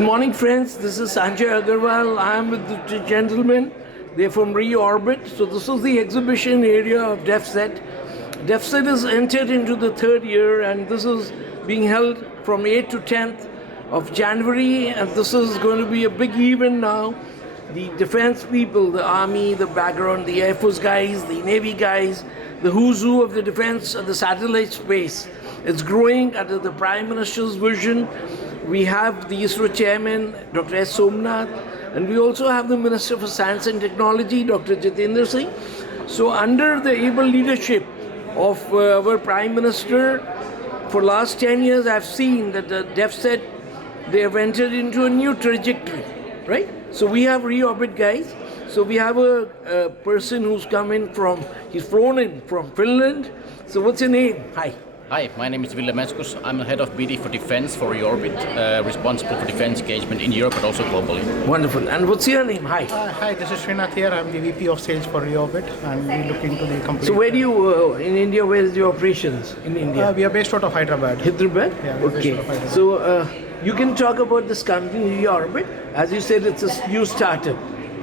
Good morning, friends. This is Sanjay Agarwal. I am with the two gentlemen. They're from Reorbit. So this is the exhibition area of Defsat. Defsat has entered into the third year, and this is being held from 8th to 10th of January. And this is going to be a big event now. The defense people, the army, the background, the Air Force guys, the Navy guys, the who's who of the defense and the satellite space. It's growing under the Prime Minister's vision. We have the ISRO chairman, Dr. S. Somnath, and we also have the Minister for Science and Technology, Dr. Jitendra Singh. So under the able leadership of our Prime Minister, for last 10 years, I've seen that the Defsat, they have entered into a new trajectory, right? So we have Reorbit guys. So we have a person who's come in from, he's flown in from Finland. So what's your name? Hi. Hi, my name is Ville Meskus. I'm the head of BD for Defense for Reorbit, responsible for defense engagement in Europe but also globally. Wonderful. And what's your name? Hi. Hi, this is Srinath here. I'm the VP of Sales for Reorbit, and we look into the complete... So where do you, in India, where is your operations in India? We are based out of Hyderabad. Hyderabad? Yeah, we're based okay. out of Hyderabad. So you can talk about this company, Reorbit. As you said, it's a new startup.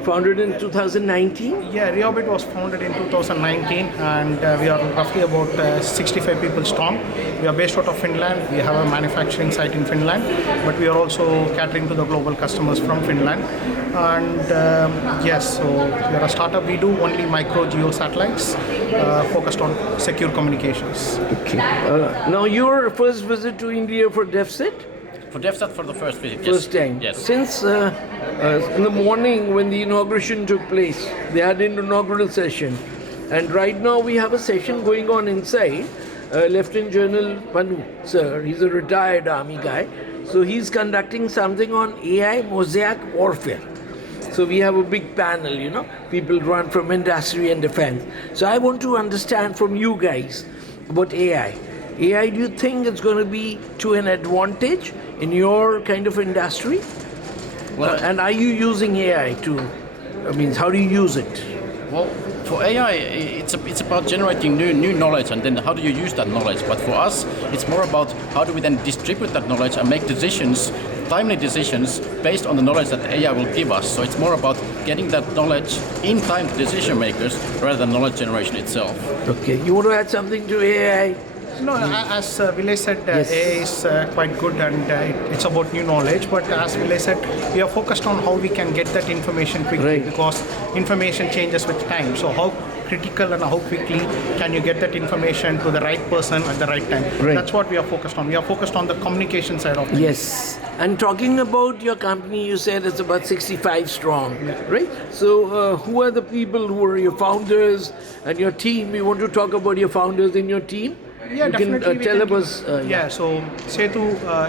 Founded in 2019? Yeah, Reorbit was founded in 2019, and we are roughly about 65 people strong. We are based out of Finland. We have a manufacturing site in Finland, but we are also catering to the global customers from Finland. And yes, so we are a startup. We do only micro geo satellites focused on secure communications. Okay. Now, your first visit to India for Defsat? For Defsat for the first visit, yes. First time? Yes. Since in the morning when the inauguration took place, they had an inaugural session. And right now we have a session going on inside. Lieutenant General Panu, sir, he's a retired army guy. So he's conducting something on AI mosaic warfare. So we have a big panel, you know, people run from industry and defense. So I want to understand from you guys about AI. AI, do you think it's going to be to an advantage in your kind of industry? Well, And are you using AI to, how do you use it? well, for AI, it's about generating new knowledge, and then how do you use that knowledge? But for us, it's more about how do we then distribute that knowledge and make decisions, timely decisions, based on the knowledge that AI will give us. So it's more about getting that knowledge in time to decision makers rather than knowledge generation itself. Okay, you want to add something to AI? No, as Ville said, Yes. AI is quite good, and it's about new knowledge. But as Ville said, we are focused on how we can get that information quickly, Right. because information changes with time. So how critical and how quickly can you get that information to the right person at the right time? Right. That's what we are focused on. We are focused on the communication side of things. Yes. And talking about your company, you said it's about 65 strong, right? So who are the people who are your founders and your team? You want to talk about your founders in your team? Yeah, you definitely. can we tell can us. yeah, so Setu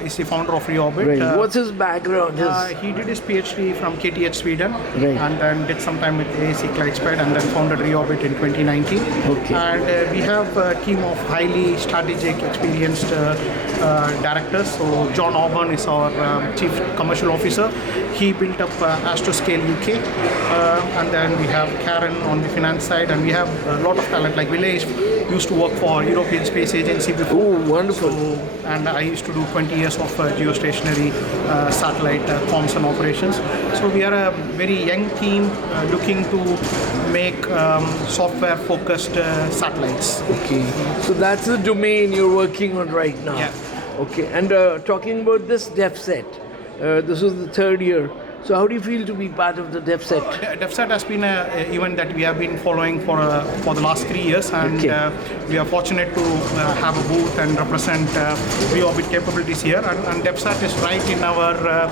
is the founder of Reorbit. Right. What's his background? He did his PhD from KTH Sweden, Right. and then did some time with AAC Klightspad, and then founded Reorbit in 2019. Okay. And we have a team of highly strategic, experienced directors. So John Auburn is our Chief Commercial Officer. He built up Astroscale UK, and then we have Karen on the finance side, and we have a lot of talent. Like Village used to work for European Space Agency before. Oh, wonderful. So, and I used to do 20 years of geostationary satellite comms and operations. So we are a very young team looking to make software-focused satellites. Okay. So that's the domain you're working on right now. Yeah. Okay. And talking about this Defsat, this is the third year. So how do you feel to be part of the Defsat? Defsat has been an event that we have been following for the last 3 years, and Okay. we are fortunate to have a booth and represent Reorbit capabilities here. And Defsat is right in our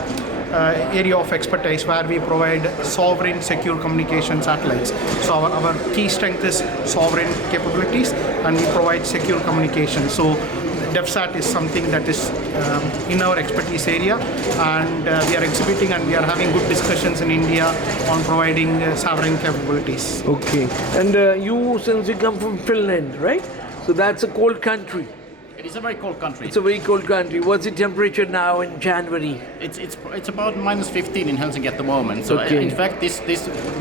area of expertise, where we provide sovereign secure communication satellites. So our key strength is sovereign capabilities, and we provide secure communication. So Defsat is something that is in our expertise area, and we are exhibiting and we are having good discussions in India on providing sovereign capabilities. Okay. And you, since you come from Finland, right? So that's a cold country. It is a very cold country. It's a very cold country. What's the temperature now in January? It's about minus 15 in Helsinki at the moment. So Okay. in fact, this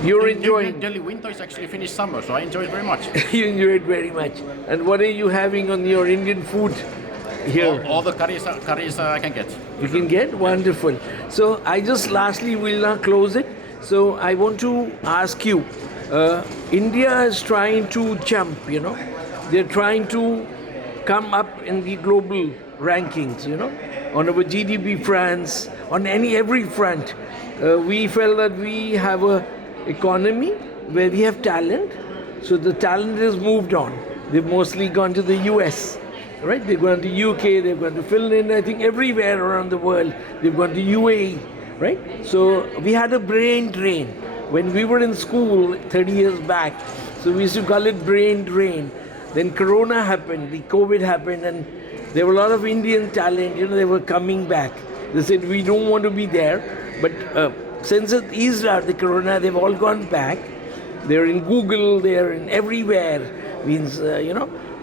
You're enjoying. Delhi winter is actually finished summer, so I enjoy it very much. You enjoy it very much. And what are you having on your Indian food? here? All the curries I can get. You can get? Wonderful. So I just lastly will now close it. So I want to ask you, India is trying to jump, They're trying to come up in the global rankings, on our GDP fronts, on every front. We felt that we have a economy where we have talent. So the talent has moved on. They've mostly gone to the US. Right? They've gone to UK, they've gone to Finland, I think everywhere around the world. They've gone to UAE, right? So we had a brain drain. When we were in school 30 years back, so we used to call it brain drain. Then Corona happened, the COVID happened, and there were a lot of Indian talent, they were coming back. They said, we don't want to be there. But since it eased out the Corona, they've all gone back. They're in Google, they're in everywhere, means,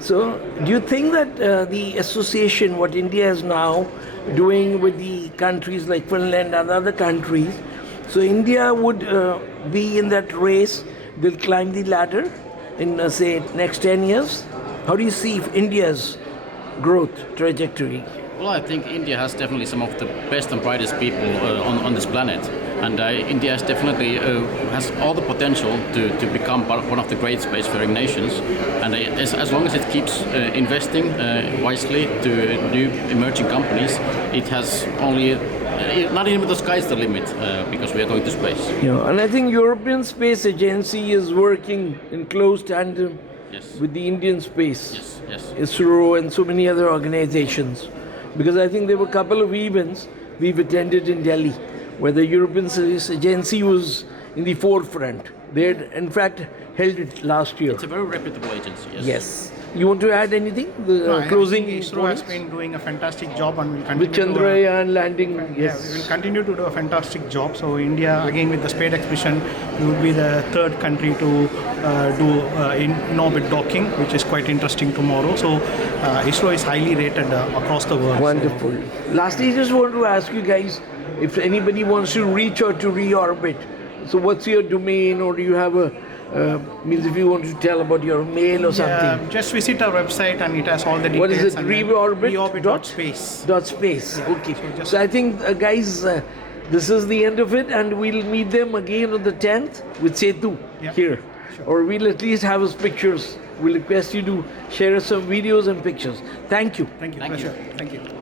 So, do you think that the association, what India is now doing with the countries like Finland and other countries, so India would be in that race, will climb the ladder in, say, next 10 years? How do you see India's growth trajectory? Well, I think India has definitely some of the best and brightest people on this planet. And India has definitely has all the potential to become one of the great spacefaring nations. And as long as it keeps investing wisely to new emerging companies, it has only, not even the sky's the limit because we are going to space. And I think European Space Agency is working in close tandem with the Indian Space, ISRO and so many other organizations. Because I think there were a couple of events we've attended in Delhi where the European Space Agency was in the forefront. They had, in fact, held it last year. It's a very reputable agency, Yes. You want to add anything? Closing ISRO has been doing a fantastic job and will continue with Chandrayaan landing. We will continue to do a fantastic job. So India, again with the space expedition, we will be the third country to do in-orbit docking, which is quite interesting tomorrow. So ISRO is highly rated across the world. Wonderful. Lastly, I just want to ask you guys, if anybody wants to reach out to reorbit, so what's your domain, or do you have a means if you want to tell about your mail or something? Just visit our website and it has all the details. What is it? Reorbit? Reorbit.space. .space. Okay. So I think, guys, this is the end of it, and we'll meet them again on the 10th with Setu here. Sure. Or we'll at least have his pictures. We'll request you to share us some videos and pictures. Thank you. Thank you. Pleasure. Thank you.